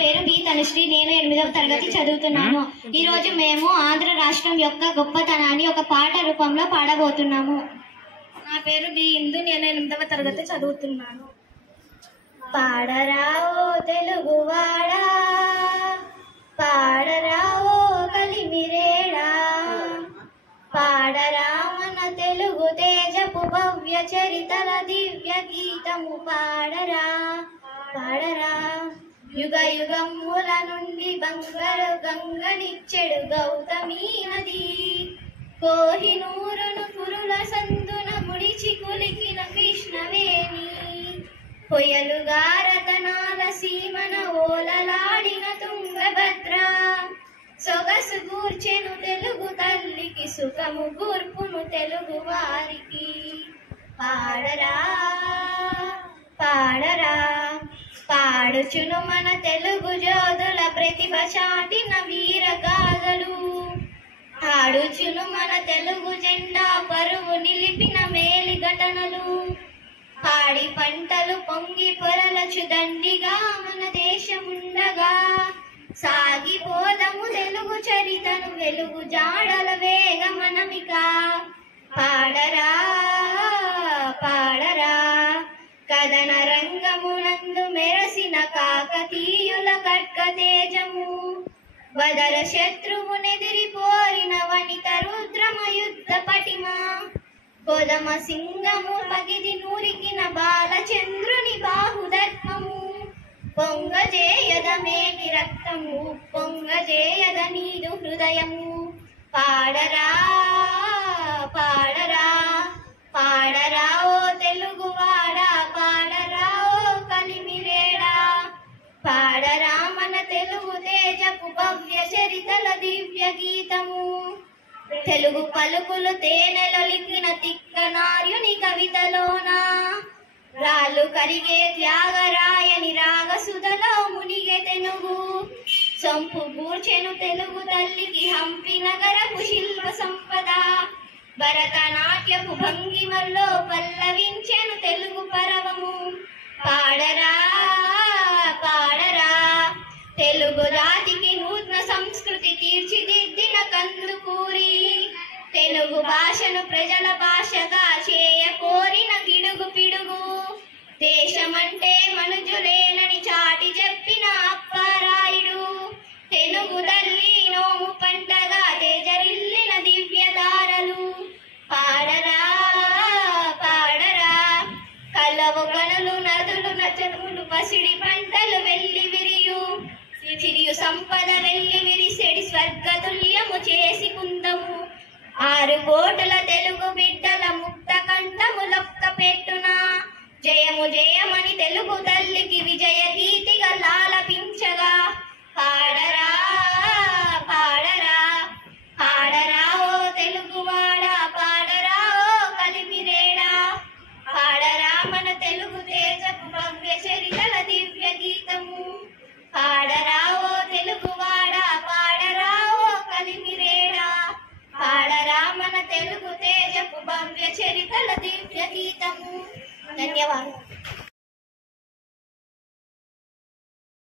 పేరు బి తనుశ్రీ. నేను 8వ తరగతి చదువుతున్నాను. ఈ రోజు మేము ఆంధ్ర రాష్ట్రం యొక్క గొప్పతనాన్ని ఒక పాట రూపంలో పాడబోతున్నాము. నా పేరు బి ఇందు. నేను 8వ తరగతి చదువుతున్నాను. పాడరావో తెలుగువాడా, పాడరావో కలిమిరేడా, పాడరా మన తెలుగు తేజపు భవ్య చరితల దివ్య గీతము పాడరా, పాడరా. యుగ యుగముల నుండి బంగారు గంగనిచ్చెడు గౌతమీ నది, కోహినూరును పురుల సందున ముడిచి కులికిన కృష్ణవేణి, కొయలుగా రతనాల సీమన ఓలలాడిన తుంగభద్ర, సొగసు గూర్చెను తెలుగు తల్లికి సుఖము గూర్పును తెలుగు వారికి. పాడరా, పాడరా, పాడుచును మన తెలుగు జోధుల ప్రతిభ చాటిన వీర గాథలు, ఆడుచును మన తెలుగు జెండా పరువు నిలిపిన మేలి ఘటనలు, పాడి పంటలు పొంగి పొరలచు దండిగా మన దేశముండగా, సాగిపోదము తెలుగు చరితను వెలుగు జాడల వేగమనమిక. పాడరా, పాడరా, కథన రంగమునందు మెరసిన కాకతీయుల ఖడ్గ తేజము, వదర శత్రువునెదిరిపోరిన వనిత రుద్రమ యుద్ధ పటిమ, కొదమ సింగము పగిది నూరికిన బాలచంద్రుని బాహుదర్పము, పొంగజేయద మేటి రక్తము పొంగజేయద నీదు హృదయము. పాడరా, పాడరా, పాడరా ఓ తెలుగువాడా, పాడరా ఓ కలిమిరేడా, పాడరా మన తెలుగు తేజపు భవ్య చరితల దివ్య గీతము, తెలుగు పలుకులు తేనెలొలికిన తిక్కనార్యుని కవితలోన, రాళ్ళు కరిగే త్యాగరాయని రాగసుధలో మునిగే తెనుగు, సొంపు గూర్చెను తెలుగు తల్లికి హంపి నగరపు శిల్ప సంపద, భరతనాట్యపు భంగిమల్లో పల్లవించెను తెలుగు పరవము. పాడరా, పాడరా, తెలుగు జాతికి నూతన సంస్కృతి తీర్చిదిద్దిన కందుకూరి, తెలుగు భాషను ప్రజల భాషగా చేయ కోరిన గిడుగు పిడుగు, దేశమంటే మనుజులేనని చాటి చెప్పిన అప్పారాయుడు, తెలుగు తల్లి నోము పంటగా తేజరిల్లిన దివ్యధారలు. పాడరా, పాడరా, కలవు కనులు నదులు నచములు పసిడి పంటలు వెళ్ళి విరియు, సిరియు సంపద వెళ్ళి విరిసెడి స్వర్గతుల్యము చేసి కుందము, 6 కోటుల తెలుగు బిడ్డల ముక్త కంఠములొక్క పెట్టున, జయము జయమని తెలుగు తల్లికి విజయ గీతిగా లాలపించగా. పాడరా, పాడరా, పాడరా ఓ తెలుగువాడా, పాడరా ఓ కలిమిరేడా, పాడరా మన తెలుగు తేజపు భవ్య చరితల దివ్య గీతము, పాడరా ఓ తెలుగువాడా, పాడరా ఓ కలిమిరేడా, పాడరా మన తెలుగు తేజపు భవ్య చరితల దివ్య గీతము. ధన్యవాదాలు.